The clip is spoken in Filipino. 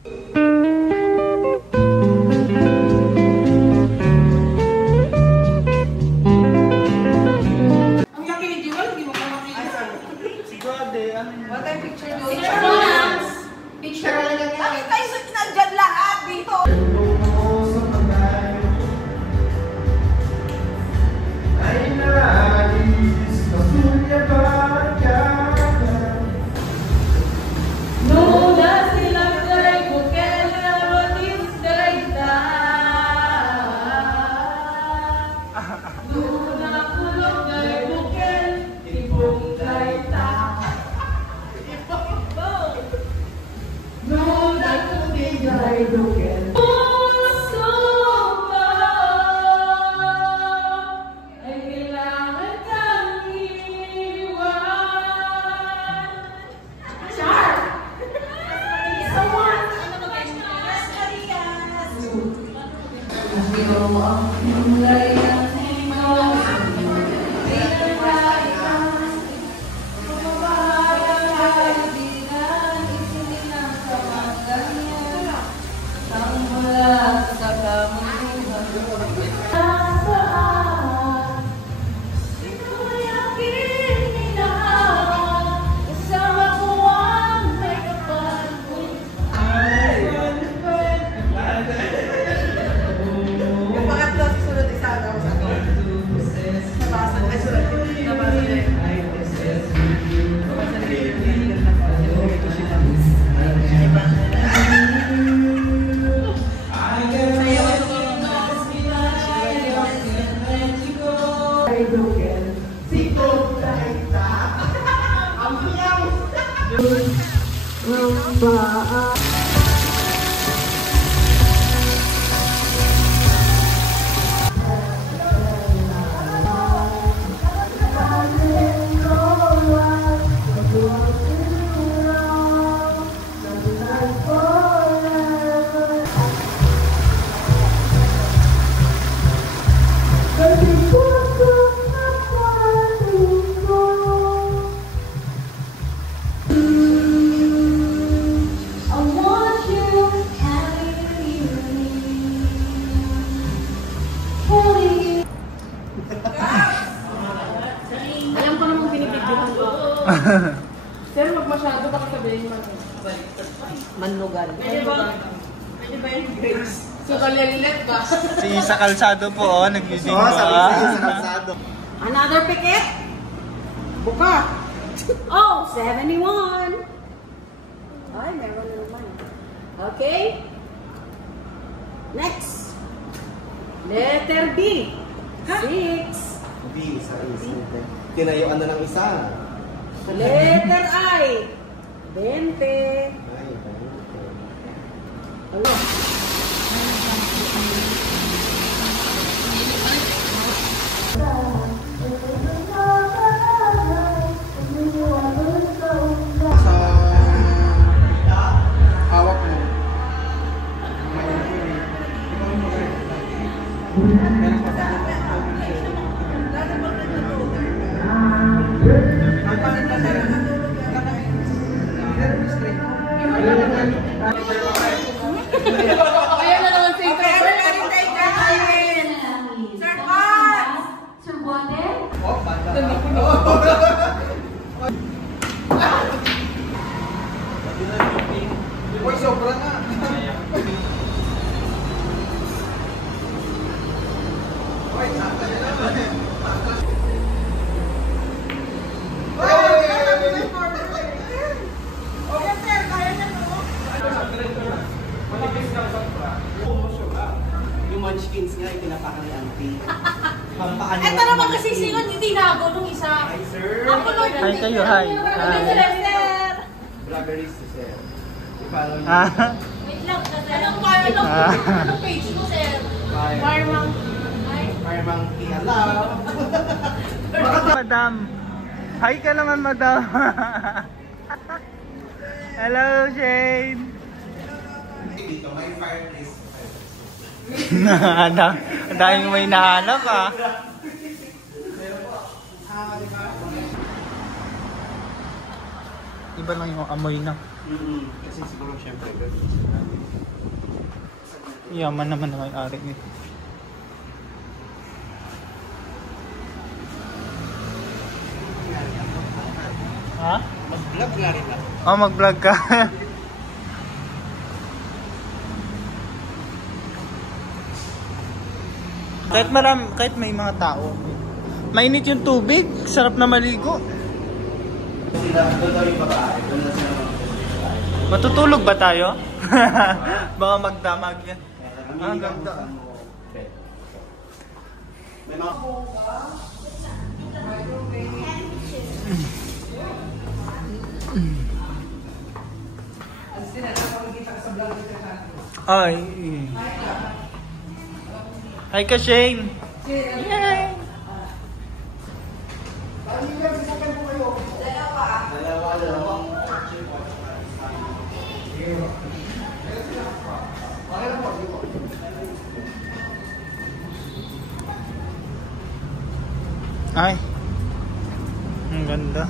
What time picture do? Picture mo lang! Picture mo lang. Bakit tayo nandyan lahat dito? Sir, magmasyado baka sabihin mo. Manlugan. Pwede ba yung Grace? So, kalilit ba? Si Isa Calzado po, nag-using ba? Si Isa Calzado. Another picket? Buka! Oh, 71! Ay, meron na naman. Okay? Next. Letter B. 6. B, isa. Tinayuan na ng isa. Letter I. 20. Ano? Hawak mo. Ayan na naman si Sir Boss! Sir Bote? Uy, sobra na. Yung munchkins nga, itinapakan ni Auntie. Ito naman kasi sino hindi nago nung isa. Hi, sir. Ako lang. Hi kayo, hi. Sir. Vloggerist si sir. I-follow niyo. Wait lang. Anong page mo, sir? Marmang. Marmang Hello. Madam. Hi ka naman, madam. Hello, Shane. Dito, may fireplace. Ang daming may nahanap ah. Iba lang yung amoy na. Kasi siguro syempre Yaman naman na may-ari nito. Ha? Mag-vlog nga rin ako. Oh, mag-vlog ka. kahit may mga tao. Mainit yung tubig, sarap na maligo. Sila, doon daw yung babae. Doon na sila mag-vlog. Matutulog ba tayo? Baka magdamag yan. Ang ganda. May mga... Ay. Hi ka, Shane. Yay! Ay. Ang ganda.